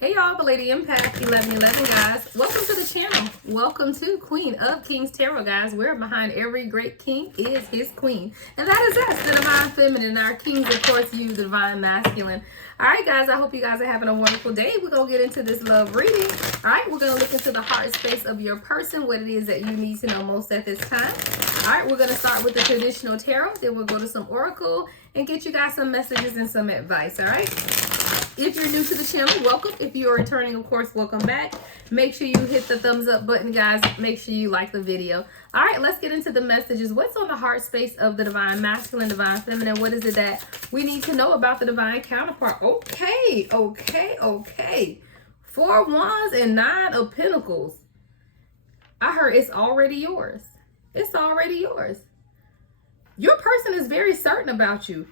Hey y'all, the Lady Empath 1111 guys. Welcome to the channel. Welcome to Queen of Kings Tarot guys. Where behind every great king is his queen. And that is us, the Divine Feminine. Our kings, of course, you, the Divine Masculine. Alright guys, I hope you guys are having a wonderful day. We're going to get into this love reading. Alright, we're going to look into the heart space of your person, what it is that you need to know most at this time. Alright, we're going to start with the traditional tarot. Then we'll go to some oracle and get you guys some messages and some advice. Alright. If you're new to the channel, welcome. If you are returning, of course, welcome back. Make sure you hit the thumbs up button, guys. Make sure you like the video. All right, let's get into the messages. What's on the heart space of the Divine Masculine, Divine Feminine? What is it that we need to know about the Divine counterpart? Okay. 4 Wands and 9 of Pentacles. I heard it's already yours. It's already yours. Your person is very certain about you.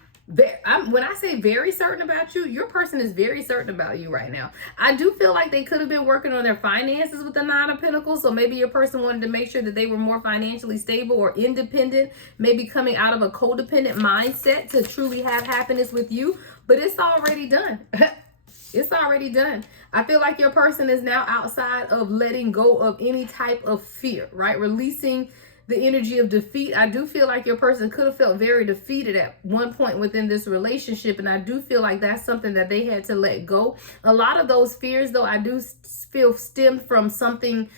When I say very certain about you, your person is very certain about you right now. I do feel like they could have been working on their finances with the 9 of Pentacles. So maybe your person wanted to make sure that they were more financially stable or independent, maybe coming out of a codependent mindset to truly have happiness with you. But it's already done. It's already done. I feel like your person is now outside of letting go of any type of fear, right? Releasing the energy of defeat. I do feel like your person could have felt very defeated at one point within this relationship. And I do feel like that's something that they had to let go. A lot of those fears, though, I do feel stemmed from something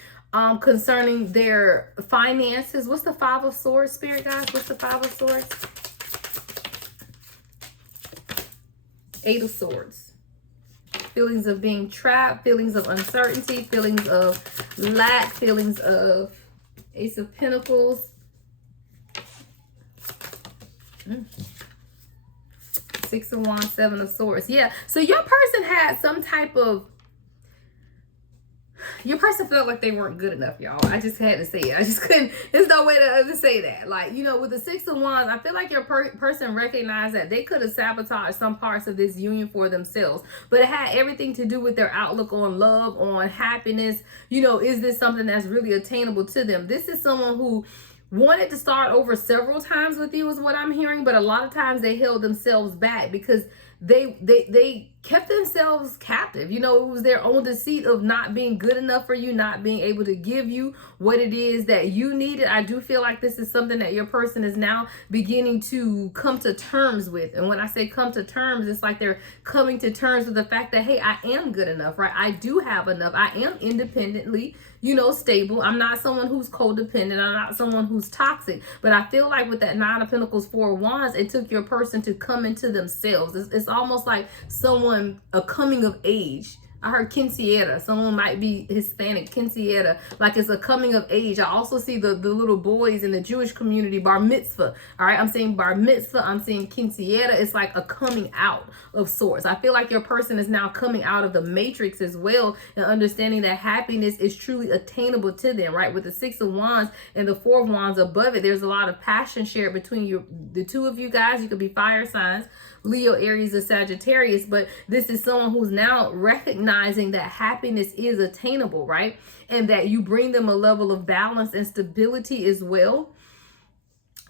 concerning their finances. What's the 5 of Swords, Spirit guys? What's the 5 of Swords? 8 of Swords. Feelings of being trapped, feelings of uncertainty, feelings of lack, feelings of Ace of Pentacles. 6 of Wands, 7 of Swords. Yeah, so your person had some type of... Your person felt like they weren't good enough, y'all. I just had to say it. I just couldn't... There's no way to say that. Like, you know, with the 6 of Wands, I feel like your person recognized that they could have sabotaged some parts of this union for themselves. But it had everything to do with their outlook on love, on happiness. You know, is this something that's really attainable to them? This is someone who wanted to start over several times with you is what I'm hearing. But a lot of times they held themselves back because they kept themselves captive. You know, it was their own deceit of not being good enough for you, not being able to give you what it is that you needed. I do feel like this is something that your person is now beginning to come to terms with. And when I say come to terms, it's like they're coming to terms with the fact that, hey, I am good enough, right? I do have enough. I am independently, you know, stable. I'm not someone who's codependent. I'm not someone who's toxic. But I feel like with that 9 of Pentacles, 4 of Wands, it took your person to come into themselves. It's almost like someone, a coming of age. I heard quinceañera. Someone might be Hispanic, quinceañera. Like it's a coming of age. I also see the little boys in the Jewish community, bar mitzvah. All right, I'm saying bar mitzvah. I'm saying quinceañera. It's like a coming out of sorts. I feel like your person is now coming out of the matrix as well and understanding that happiness is truly attainable to them, right? With the 6 of Wands and the 4 of Wands above it, there's a lot of passion shared between the two of you guys. You could be fire signs, Leo, Aries, or Sagittarius, but this is someone who's now recognizing that happiness is attainable, right? And that you bring them a level of balance and stability as well.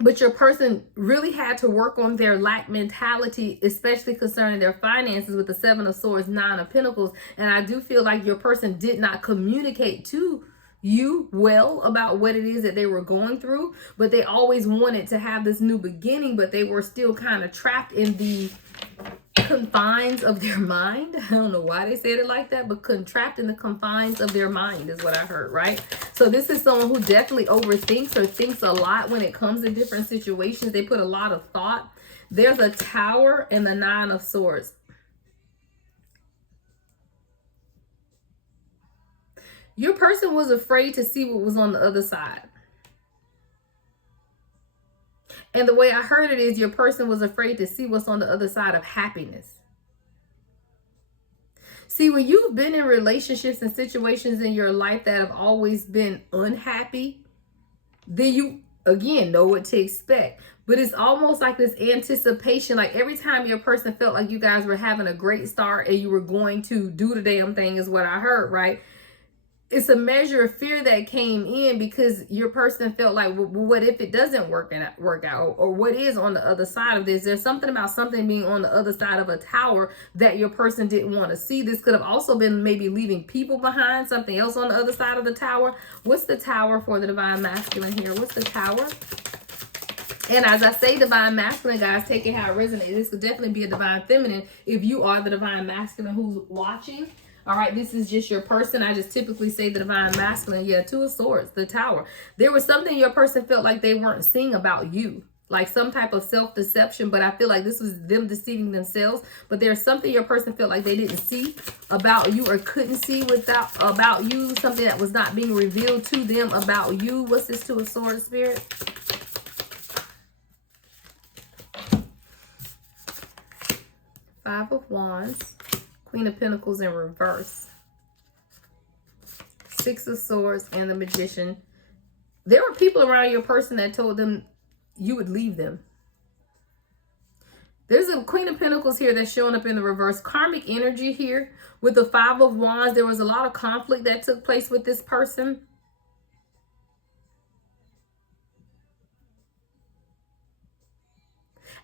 But your person really had to work on their lack mentality, especially concerning their finances with the 7 of Swords, 9 of Pentacles. And I do feel like your person did not communicate to you well about what it is that they were going through, but they always wanted to have this new beginning, but they were still kind of trapped in the confines of their mind. I don't know why they said it like that, but trapped in the confines of their mind is what I heard, right? So this is someone who definitely overthinks or thinks a lot when it comes to different situations. They put a lot of thought. There's a Tower and the 9 of Swords. Your person was afraid to see what was on the other side. And the way I heard it is your person was afraid to see what's on the other side of happiness. See, when you've been in relationships and situations in your life that have always been unhappy, then you, again, know what to expect. But it's almost like this anticipation, like every time your person felt like you guys were having a great start and you were going to do the damn thing is what I heard, right? it's a measure of fear that came in because your person felt like, well, what if it doesn't work out? Or what is on the other side of this? There's something about something being on the other side of a tower that your person didn't want to see. This could have also been maybe leaving people behind, something else on the other side of the tower. What's the tower for the divine masculine here? What's the tower? And as I say divine masculine, guys, take it how it resonates. This could definitely be a divine feminine if you are the divine masculine who's watching. All right, this is just your person. I just typically say the divine masculine. Yeah, Two of Swords, the tower. There was something your person felt like they weren't seeing about you, like some type of self-deception, but I feel like this was them deceiving themselves. But there's something your person felt like they didn't see about you or couldn't see about you, something that was not being revealed to them about you. What's this Two of Swords, Spirit? Five of Wands. Queen of Pentacles in reverse. Six of Swords and the Magician. There were people around your person that told them you would leave them. There's a Queen of Pentacles here that's showing up in the reverse. Karmic energy here with the Five of Wands. There was a lot of conflict that took place with this person.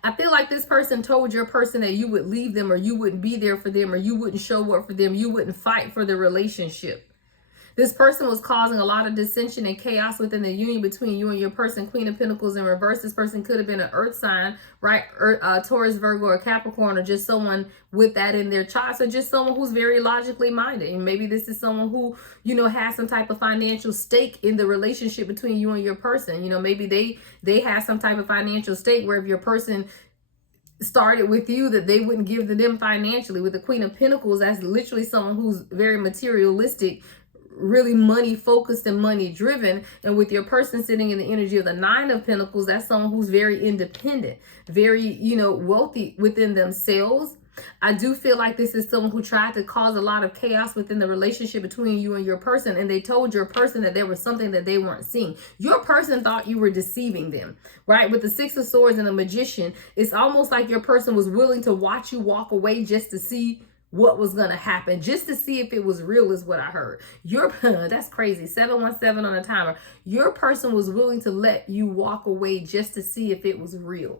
I feel like this person told your person that you would leave them or you wouldn't be there for them or you wouldn't show up for them. You wouldn't fight for the relationship. This person was causing a lot of dissension and chaos within the union between you and your person. Queen of Pentacles in reverse. This person could have been an earth sign, right? Taurus, Virgo, or Capricorn, or just someone with that in their chart. So just someone who's very logically minded. And maybe this is someone who, you know, has some type of financial stake in the relationship between you and your person. You know, maybe they have some type of financial stake where if your person started with you, that they wouldn't give to them financially. With the Queen of Pentacles, that's literally someone who's very materialistic, really money focused and money driven. And with your person sitting in the energy of the Nine of Pentacles, that's someone who's very independent, very, you know, wealthy within themselves. I do feel like this is someone who tried to cause a lot of chaos within the relationship between you and your person, and they told your person that there was something that they weren't seeing. Your person thought you were deceiving them, right? With the Six of Swords and the Magician, it's almost like your person was willing to watch you walk away just to see what was going to happen, just to see if it was real, is what I heard. That's crazy. 717 on a timer. Your person was willing to let you walk away just to see if it was real.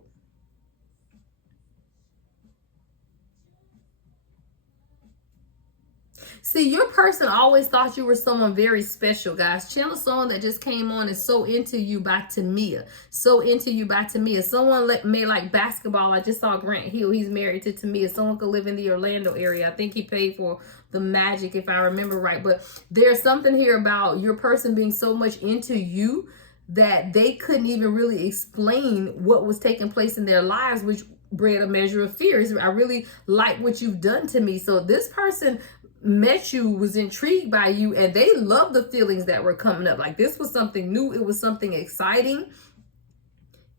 See, your person always thought you were someone very special, guys. Channel song that just came on is So Into You by Tamia. So Into You by Tamia. Someone may like basketball. I just saw Grant Hill. He's married to Tamia. Someone could live in the Orlando area. I think he paid for the Magic, if I remember right. But there's something here about your person being so much into you that they couldn't even really explain what was taking place in their lives, which bred a measure of fear. I really like what you've done to me. So this person met you, was intrigued by you, and they loved the feelings that were coming up. Like this was something new. It was something exciting.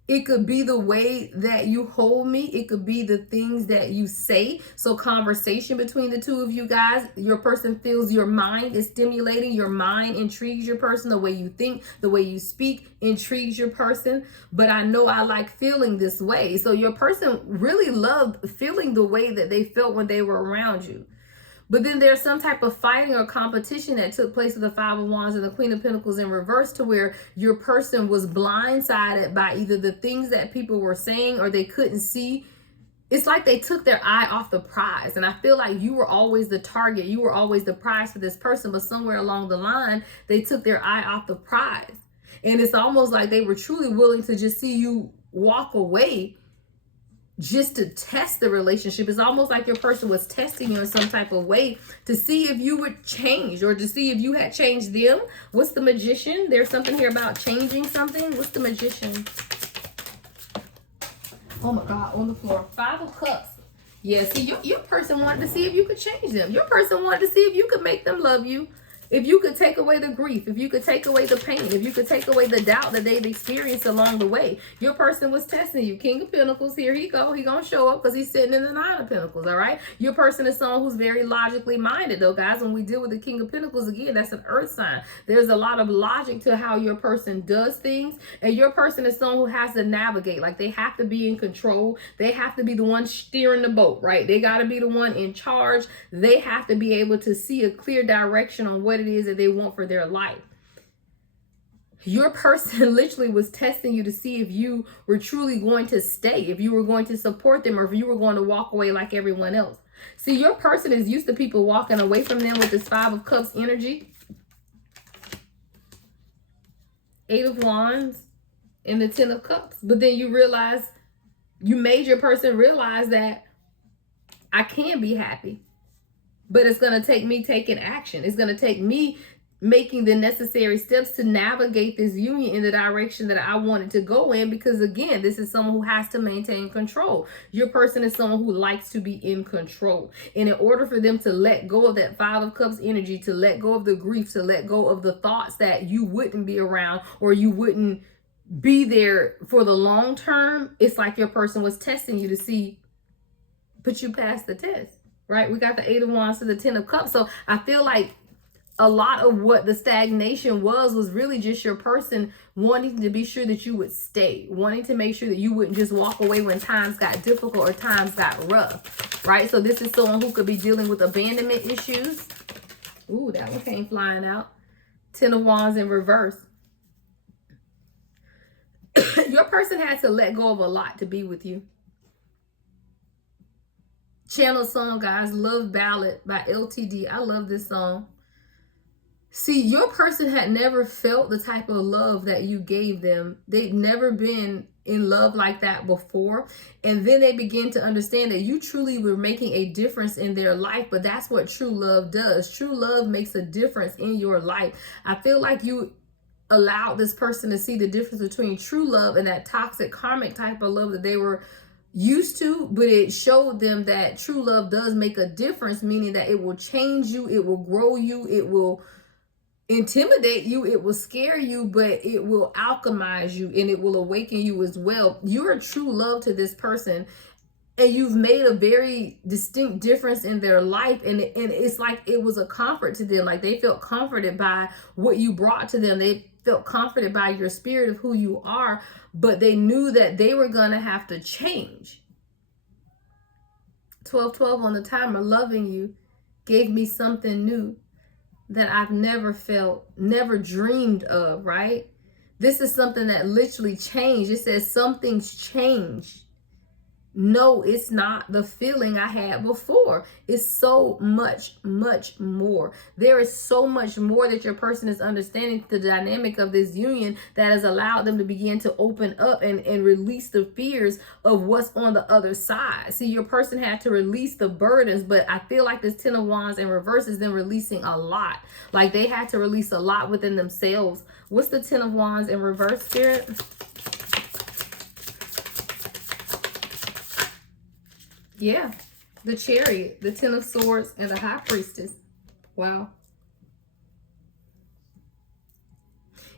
It could be the way that you hold me. It could be the things that you say. So conversation between the two of you guys, your person feels your mind is stimulating. Your mind intrigues your person. The way you think, the way you speak intrigues your person. But I know I like feeling this way. So your person really loved feeling the way that they felt when they were around you. But then there's some type of fighting or competition that took place with the Five of Wands and the Queen of Pentacles in reverse, to where your person was blindsided by either the things that people were saying or they couldn't see. It's like they took their eye off the prize. And I feel like you were always the target. You were always the prize for this person. But somewhere along the line, they took their eye off the prize. And it's almost like they were truly willing to just see you walk away just to test the relationship. It's almost like your person was testing you in some type of way to see if you would change or to see if you had changed them. What's the Magician? There's something here about changing something. What's the Magician? Oh my God, on the floor. Five of Cups. Yeah, see, your person wanted to see if you could change them. Your person wanted to see if you could make them love you. If you could take away the grief, if you could take away the pain, if you could take away the doubt that they've experienced along the way. Your person was testing you. King of Pentacles, here he go. He gonna show up because he's sitting in the Nine of Pentacles, all right? Your person is someone who's very logically minded, though, guys. When we deal with the King of Pentacles, again, that's an earth sign. There's a lot of logic to how your person does things, and your person is someone who has to navigate. Like, they have to be in control. They have to be the one steering the boat, right? They got to be the one in charge. They have to be able to see a clear direction on what what it is that they want for their life. Your person literally was testing you to see if you were truly going to stay, if you were going to support them, or if you were going to walk away like everyone else. See, your person is used to people walking away from them with this 5 of Cups energy. 8 of Wands and the 10 of Cups. But then you realize, you made your person realize that I can be happy. But it's going to take me taking action. It's going to take me making the necessary steps to navigate this union in the direction that I want it to go in. Because again, this is someone who has to maintain control. Your person is someone who likes to be in control. And in order for them to let go of that 5 of Cups energy, to let go of the grief, to let go of the thoughts that you wouldn't be around or you wouldn't be there for the long term, it's like your person was testing you to see, but you passed the test, right? We got the 8 of Wands to the 10 of Cups. So I feel like a lot of what the stagnation was really just your person wanting to be sure that you would stay, wanting to make sure that you wouldn't just walk away when times got difficult or times got rough, right? So this is someone who could be dealing with abandonment issues. Ooh, that one came flying out. 10 of Wands in reverse. Your person had to let go of a lot to be with you. Channel song, guys. Love Ballad by LTD. I love this song. See, your person had never felt the type of love that you gave them. They'd never been in love like that before. And then they begin to understand that you truly were making a difference in their life. But that's what true love does. True love makes a difference in your life. I feel like you allowed this person to see the difference between true love and that toxic karmic type of love that they were used to, but it showed them that true love does make a difference, meaning that it will change you, it will grow you, it will intimidate you, it will scare you, but it will alchemize you and it will awaken you as well. You're a true love to this person, and you've made a very distinct difference in their life, and it's like it was a comfort to them. Like they felt comforted by what you brought to them. They felt comforted by your spirit of who you are, but they knew that they were going to have to change. 1212 on the timer. Loving you gave me something new that I've never felt, never dreamed of, right? This is something that literally changed. It says something's changed. No, it's not the feeling I had before. It's so much, much more. There is so much more that your person is understanding the dynamic of this union that has allowed them to begin to open up and release the fears of what's on the other side. See, your person had to release the burdens, but I feel like this 10 of Wands in reverse is them releasing a lot. Like they had to release a lot within themselves. What's the 10 of Wands in reverse, Spirit? Yeah, the Chariot, the 10 of Swords, and the High Priestess. Wow.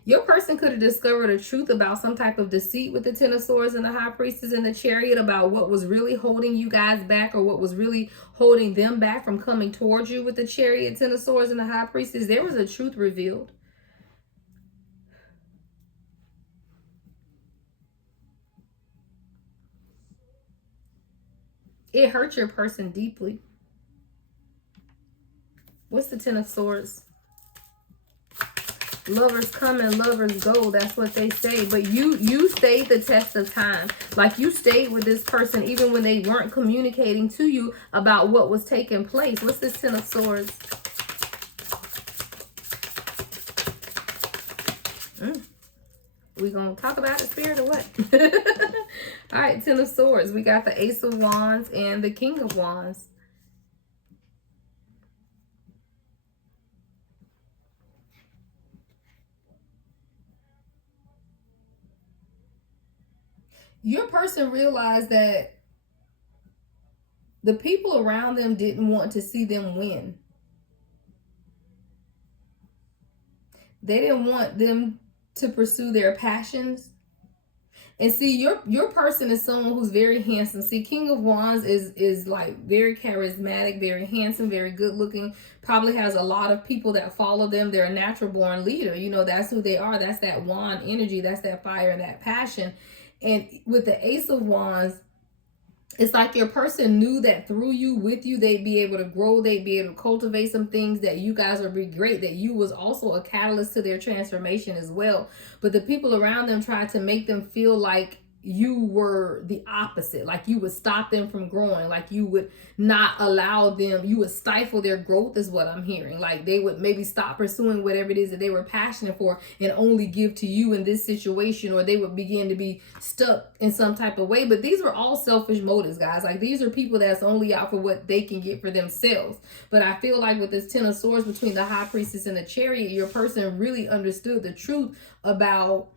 Your person could have discovered a truth about some type of deceit with the 10 of Swords and the High Priestess and the Chariot, about what was really holding you guys back, or what was really holding them back from coming towards you with the Chariot, 10 of Swords, and the High Priestess. There was a truth revealed. It hurt your person deeply. What's the 10 of Swords? Lovers come and lovers go. That's what they say. But you stayed the test of time. Like you stayed with this person even when they weren't communicating to you about what was taking place. What's this 10 of Swords? We gonna talk about it, Spirit, or what? All right, 10 of Swords. We got the Ace of Wands and the King of Wands. Your person realized that the people around them didn't want to see them win. They didn't want them to pursue their passions. And see, your person is someone who's very handsome. See, King of Wands is like very charismatic, very handsome, very good looking, probably has a lot of people that follow them. They're a natural born leader. You know, that's who they are. That's that wand energy. That's that fire and that passion. And with the Ace of Wands, It's like your person knew that through you, with you, they'd be able to grow, they'd be able to cultivate some things, that you guys would be great, that you was also a catalyst to their transformation as well. But the people around them tried to make them feel like you were the opposite, like you would stop them from growing, like you would not allow them, you would stifle their growth, is what I'm hearing. Like they would maybe stop pursuing whatever it is that they were passionate for and only give to you in this situation, or they would begin to be stuck in some type of way. But these were all selfish motives, guys. Like these are people that's only out for what they can get for themselves. But I feel like with this Ten of Swords between the High Priestess and the Chariot, your person really understood the truth about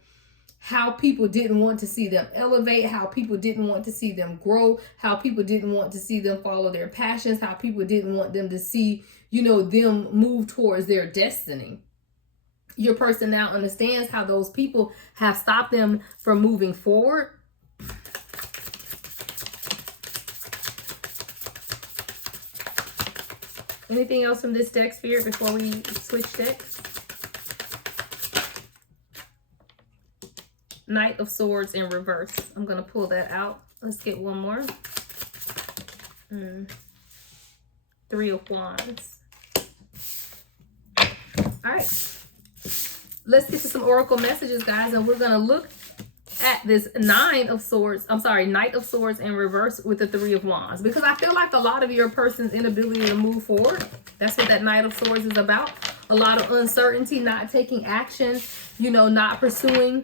how people didn't want to see them elevate, how people didn't want to see them grow, how people didn't want to see them follow their passions, how people didn't want them to see, them move towards their destiny. Your person now understands how those people have stopped them from moving forward. Anything else from this deck, Spirit, before we switch decks? Knight of Swords in reverse. I'm going to pull that out. Let's get one more. Three of Wands. All right. Let's get to some oracle messages, guys. And we're going to look at this Knight of Swords in reverse with the Three of Wands. Because I feel like a lot of your person's inability to move forward. That's what that Knight of Swords is about. A lot of uncertainty, not taking action, not pursuing,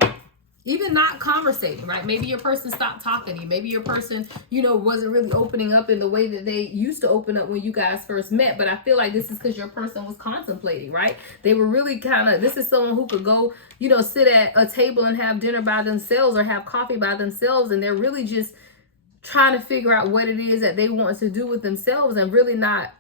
even not conversating, right? Maybe your person stopped talking to you. Maybe your person, wasn't really opening up in the way that they used to open up when you guys first met. But I feel like this is because your person was contemplating, right? They were really this is someone who could go, sit at a table and have dinner by themselves or have coffee by themselves. And they're really just trying to figure out what it is that they want to do with themselves and really not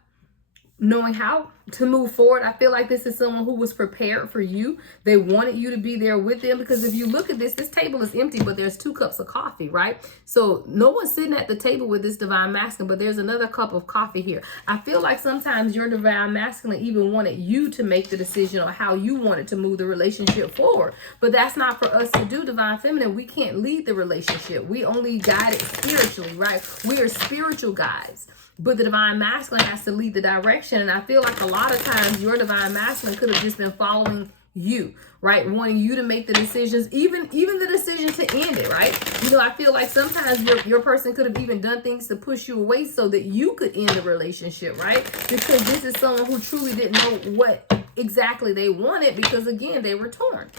knowing how to move forward. I feel like this is someone who was prepared for you. They wanted you to be there with them, because if you look at this table is empty, but there's 2 cups of coffee, right? So no one's sitting at the table with this divine masculine, but there's another cup of coffee here. I feel like sometimes your divine masculine even wanted you to make the decision on how you wanted to move the relationship forward. But that's not for us to do, divine feminine. We can't lead the relationship. We only guide it spiritually, right? We are spiritual guides. But the divine masculine has to lead the direction. And I feel like a lot of times your divine masculine could have just been following you, right? Wanting you to make the decisions, even the decision to end it, right? I feel like sometimes your person could have even done things to push you away so that you could end the relationship, right? Because this is someone who truly didn't know what exactly they wanted, because again, they were torn.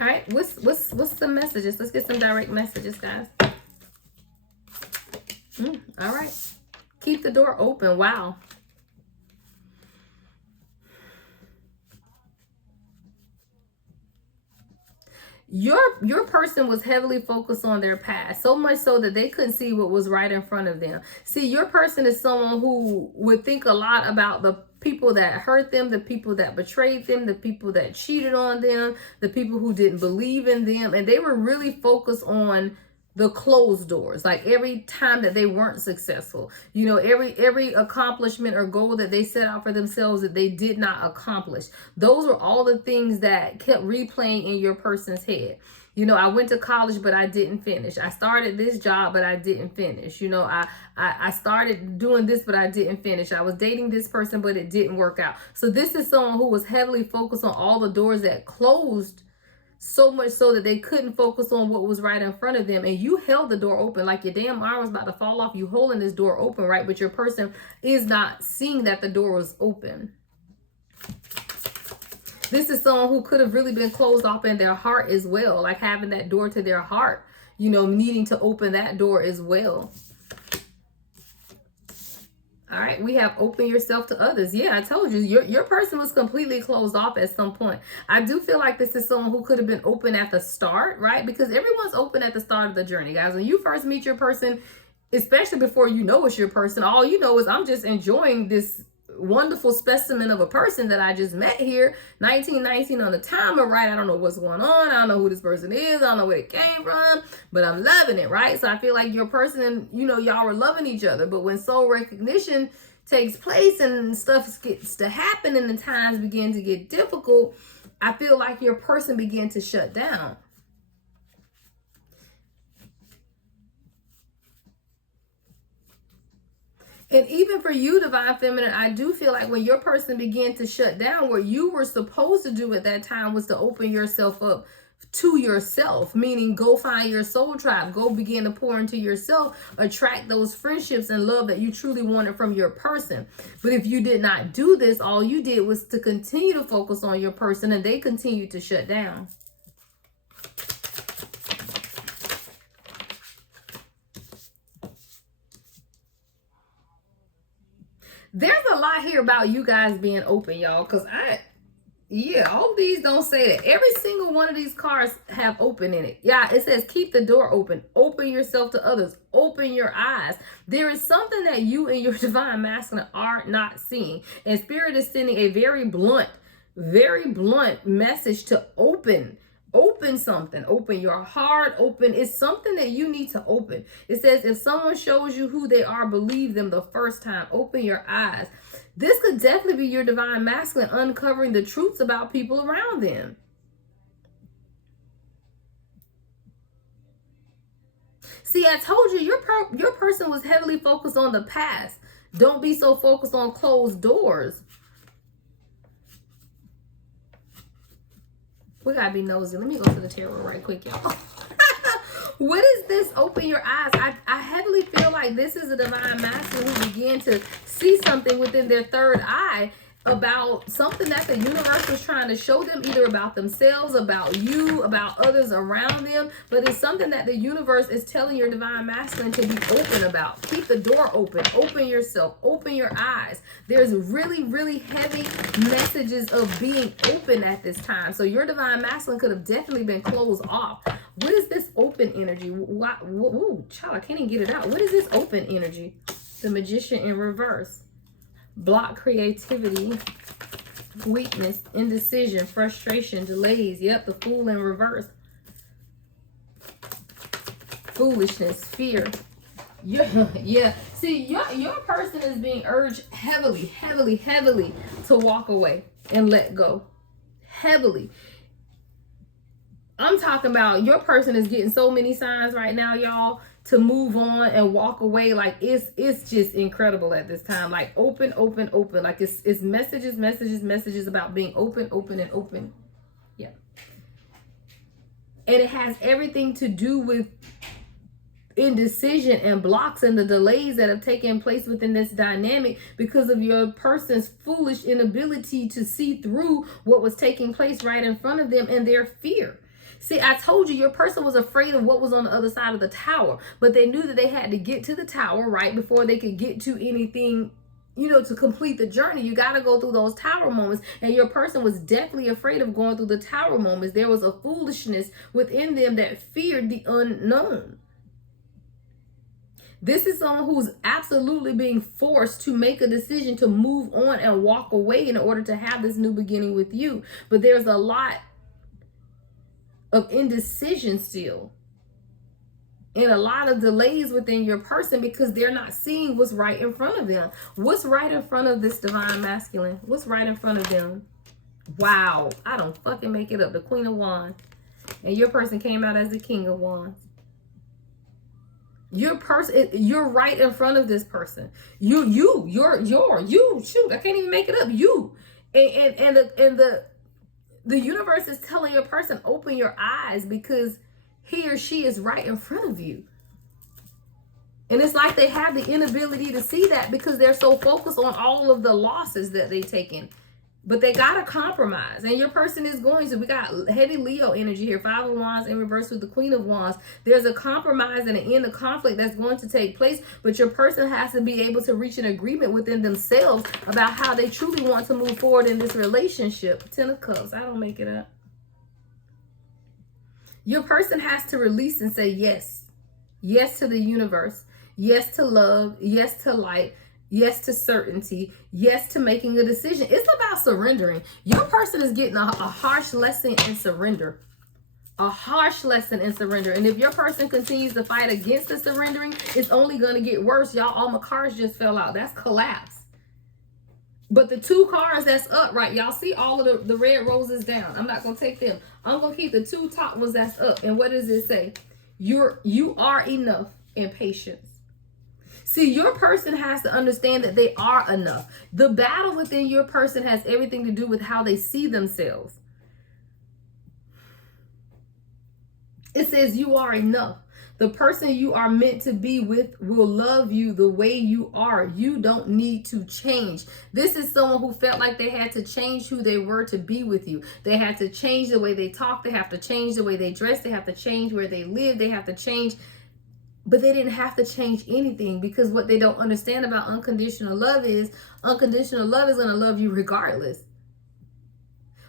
All right, what's the messages? Let's get some direct messages, guys. All right. Keep the door open. Wow. Your person was heavily focused on their past, so much so that they couldn't see what was right in front of them. See, your person is someone who would think a lot about the people that hurt them, the people that betrayed them, the people that cheated on them, the people who didn't believe in them. And they were really focused on the closed doors, like every time that they weren't successful, every accomplishment or goal that they set out for themselves that they did not accomplish. Those were all the things that kept replaying in your person's head. I went to college, but I didn't finish. I started this job, but I didn't finish. I started doing this, but I didn't finish. I was dating this person, but it didn't work out. So this is someone who was heavily focused on all the doors that closed, so much so that they couldn't focus on what was right in front of them. And you held the door open, like your damn arm was about to fall off. You holding this door open, right? But your person is not seeing that the door was open. This is someone who could have really been closed off in their heart as well, like having that door to their heart, needing to open that door as well. All right, we have open yourself to others. Yeah, I told you, your person was completely closed off at some point. I do feel like this is someone who could have been open at the start, right? Because everyone's open at the start of the journey, guys. When you first meet your person, especially before you know it's your person, all you know is, I'm just enjoying this wonderful specimen of a person that I just met here. 1919 on the timer, right? I don't know what's going on. I don't know who this person is. I don't know where it came from, but I'm loving it, right? So I feel like your person, y'all were loving each other. But when soul recognition takes place and stuff gets to happen and the times begin to get difficult, I feel like your person began to shut down. And even for you, Divine Feminine, I do feel like when your person began to shut down, what you were supposed to do at that time was to open yourself up to yourself, meaning go find your soul tribe, go begin to pour into yourself, attract those friendships and love that you truly wanted from your person. But if you did not do this, all you did was to continue to focus on your person, and they continued to shut down. There's a lot here about you guys being open, y'all, because all these don't say that. Every single one of these cards have open in it. Yeah, it says keep the door open. Open yourself to others. Open your eyes. There is something that you and your divine masculine are not seeing. And Spirit is sending a very blunt message to open. Open something. Open your heart. Open. It's something that you need to open. It says if someone shows you who they are, believe them the first time. Open your eyes. This could definitely be your divine masculine uncovering the truths about people around them. See, I told you, your person was heavily focused on the past. Don't be so focused on closed doors. We gotta be nosy. Let me go to the tarot right quick, y'all. What is this? Open your eyes. I heavily feel like this is a divine masculine who began to see something within their third eye about something that the universe was trying to show them, either about themselves, about you, about others around them. But it's something that the universe is telling your divine masculine to be open about. Keep the door open. Open yourself. Open your eyes. There's really, really heavy messages of being open at this time. So your divine masculine could have definitely been closed off. What is this open energy? Ooh, child, I can't even get it out. What is this open energy? The Magician in reverse. Block creativity, weakness, indecision, frustration, delays. Yep, the Fool in reverse. Foolishness, fear. Yeah. See, your person is being urged heavily to walk away and let go. Heavily. I'm talking about your person is getting so many signs right now, y'all, to move on and walk away. Like it's just incredible at this time. Like open. Like it's messages about being open. Yeah. And it has everything to do with indecision and blocks and the delays that have taken place within this dynamic because of your person's foolish inability to see through what was taking place right in front of them and their fear. See, I told you your person was afraid of what was on the other side of the tower, but they knew that they had to get to the tower, right, before they could get to anything, to complete the journey. You got to go through those tower moments, and your person was definitely afraid of going through the tower moments. There was a foolishness within them that feared the unknown. This is someone who's absolutely being forced to make a decision to move on and walk away in order to have this new beginning with you. But there's a lot of indecision still and a lot of delays within your person because they're not seeing what's right in front of them. What's right in front of this divine masculine? What's right in front of them? Wow, I don't fucking make it up. The Queen of Wands. And your person came out as the King of Wands. Your person, you're right in front of this person. You're shoot, I can't even make it up. You and the universe is telling your person, open your eyes because he or she is right in front of you. And it's like they have the inability to see that because they're so focused on all of the losses that they've taken. But they got to compromise. And your person is going to. We got heavy Leo energy here. 5 of Wands in reverse with the Queen of Wands. There's a compromise and an end of conflict that's going to take place. But your person has to be able to reach an agreement within themselves about how they truly want to move forward in this relationship. 10 of Cups. I don't make it up. Your person has to release and say yes. Yes to the universe. Yes to love. Yes to light. Yes to certainty. Yes to making a decision. It's about surrendering. Your person is getting a harsh lesson in surrender. A harsh lesson in surrender. And if your person continues to fight against the surrendering, it's only going to get worse. Y'all, all my cards just fell out. That's collapse. But the 2 cards that's up, right? Y'all see all of the red roses down. I'm not going to take them. I'm going to keep the 2 top ones that's up. And what does it say? You are enough in patience. See, your person has to understand that they are enough. The battle within your person has everything to do with how they see themselves. It says you are enough. The person you are meant to be with will love you the way you are. You don't need to change. This is someone who felt like they had to change who they were to be with you. They had to change the way they talk. They have to change the way they dress. They have to change where they live. They have to change. But they didn't have to change anything, because what they don't understand about unconditional love is going to love you regardless.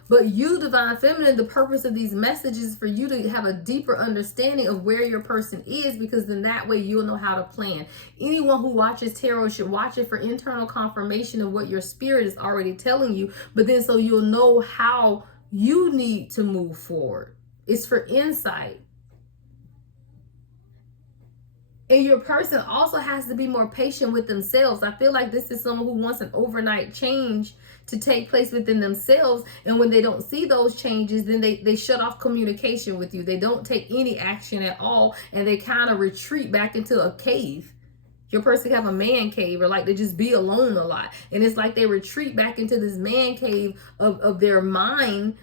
But you, divine feminine, the purpose of these messages is for you to have a deeper understanding of where your person is, because then that way you'll know how to plan. Anyone who watches tarot should watch it for internal confirmation of what your spirit is already telling you, but then so you'll know how you need to move forward. It's for insight. And your person also has to be more patient with themselves. I feel like this is someone who wants an overnight change to take place within themselves. And when they don't see those changes, then they shut off communication with you. They don't take any action at all. And they kind of retreat back into a cave. Your person have a man cave, or like they just be alone a lot. And it's like they retreat back into this man cave of their mind,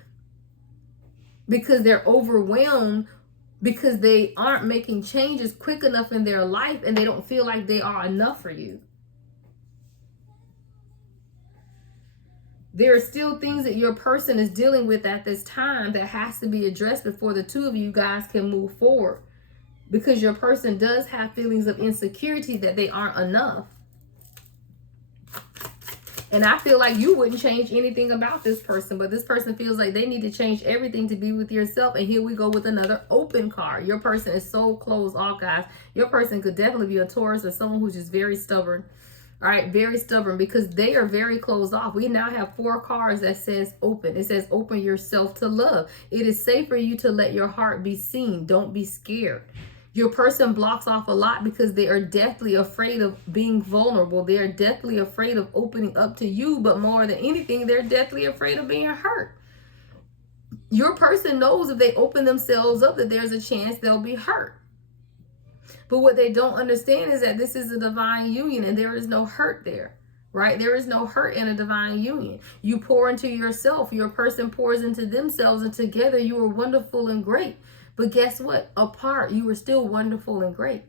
because they're overwhelmed, because they aren't making changes quick enough in their life, and they don't feel like they are enough for you. There are still things that your person is dealing with at this time that has to be addressed before the two of you guys can move forward, because your person does have feelings of insecurity that they aren't enough. And I feel like you wouldn't change anything about this person, but this person feels like they need to change everything to be with yourself. And here we go with another open card. Your person is so closed off, guys. Your person could definitely be a Taurus or someone who's just very stubborn. All right, very stubborn, because they are very closed off. We now have 4 cards that says open. It says open yourself to love. It is safe for you to let your heart be seen. Don't be scared. Your person blocks off a lot because they are deathly afraid of being vulnerable. They are deathly afraid of opening up to you, but more than anything, they're deathly afraid of being hurt. Your person knows if they open themselves up that there's a chance they'll be hurt. But what they don't understand is that this is a divine union and there is no hurt there, right? There is no hurt in a divine union. You pour into yourself, your person pours into themselves, and together you are wonderful and great. But guess what? Apart, you are still wonderful and great.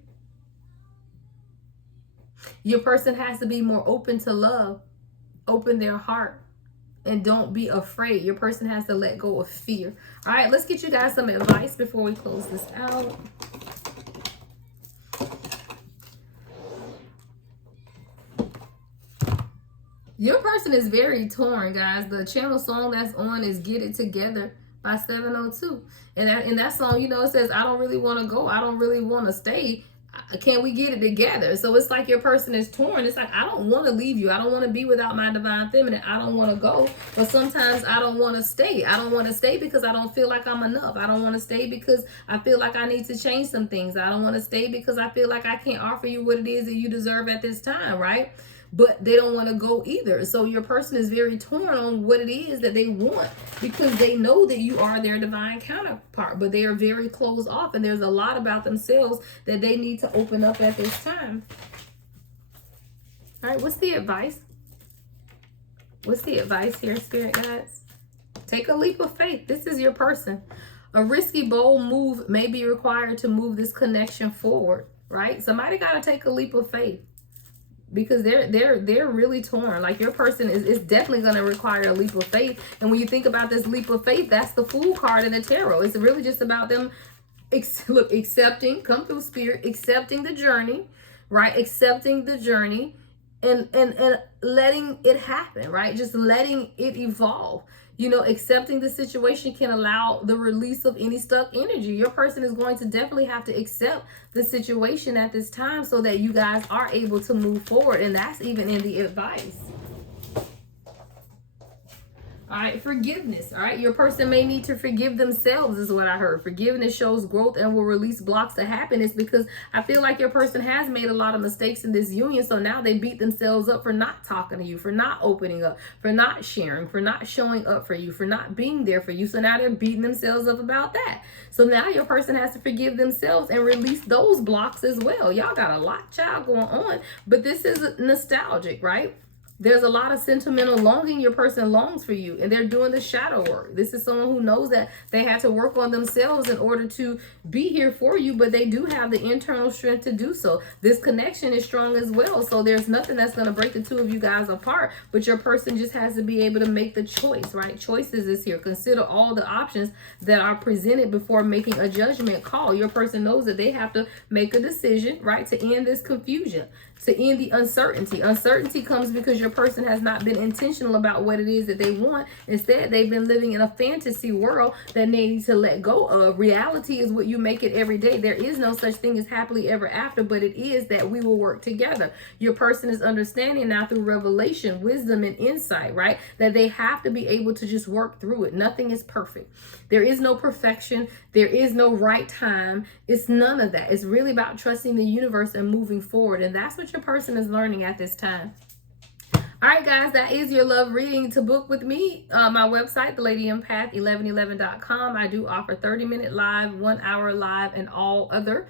Your person has to be more open to love, open their heart, and don't be afraid. Your person has to let go of fear. All right, let's get you guys some advice before we close this out. Your person is very torn, guys. The channel song that's on is Get It Together by 702. And that song, you know, it says, I don't really want to go. I don't really want to stay. Can we get it together? So it's like your person is torn. It's like, I don't want to leave you. I don't want to be without my divine feminine. I don't want to go. But sometimes I don't want to stay. I don't want to stay because I don't feel like I'm enough. I don't want to stay because I feel like I need to change some things. I don't want to stay because I feel like I can't offer you what it is that you deserve at this time, right? But they don't want to go either. So your person is very torn on what it is that they want, because they know that you are their divine counterpart, but they are very closed off, and there's a lot about themselves that they need to open up at this time. All right, what's the advice? What's the advice here, Spirit Guides? Take a leap of faith. This is your person. A risky, bold move may be required to move this connection forward, right? Somebody got to take a leap of faith, because they're really torn. Like your person is definitely going to require a leap of faith. And when you think about this leap of faith, that's the Fool card in the tarot. It's really just about them accepting, come through Spirit, accepting the journey, right? Accepting the journey and letting it happen, right? Just letting it evolve. You know, accepting the situation can allow the release of any stuck energy. Your person is going to definitely have to accept the situation at this time so that you guys are able to move forward. And that's even in the advice. All All right, forgiveness. All right, your person may need to forgive themselves, is what I heard. Forgiveness shows growth and will release blocks to happiness, because I feel like your person has made a lot of mistakes in this union. So now they beat themselves up for not talking to you, for not opening up, for not sharing, for not showing up for you, for not being there for you. So now they're beating themselves up about that. So now your person has to forgive themselves and release those blocks as well. Y'all got a lot, child, going on, but this is nostalgic, right? There's a lot of sentimental longing. Your person longs for you, and they're doing the shadow work. This is someone who knows that they have to work on themselves in order to be here for you, but they do have the internal strength to do so. This connection is strong as well, so there's nothing that's going to break the two of you guys apart, but your person just has to be able to make the choice, right? Choices is here. Consider all the options that are presented before making a judgment call. Your person knows that they have to make a decision, right, to end this confusion, to end the uncertainty. Uncertainty comes because your person has not been intentional about what it is that they want. Instead, they've been living in a fantasy world that they need to let go of. Reality is what you make it every day. There is no such thing as happily ever after, but it is that we will work together. Your person is understanding now through revelation, wisdom, and insight, right, that they have to be able to just work through it. Nothing is perfect. There is no perfection. There is no right time. It's none of that. It's really about trusting the universe and moving forward. And that's what your person is learning at this time. All right, guys, that is your love reading. To book with me, my website, thelady1111.com. I do offer 30-minute live, 1 hour live, and all other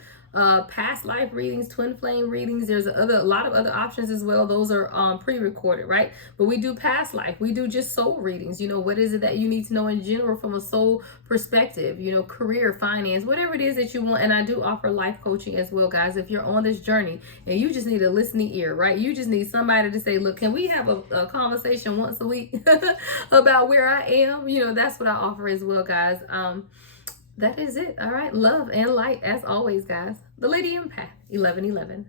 past life readings, twin flame readings. There's a lot of other options as well. Those are pre-recorded, right? But we do past life. We do just soul readings. You know, what is it that you need to know in general from a soul perspective? You know, career, finance, whatever it is that you want. And I do offer life coaching as well, guys. If you're on this journey and you just need a listening ear, right? You just need somebody to say, look, can we have a conversation once a week about where I am? You know, that's what I offer as well, guys. That is it. All right. Love and light as always, guys. The Lady Empath, 1111.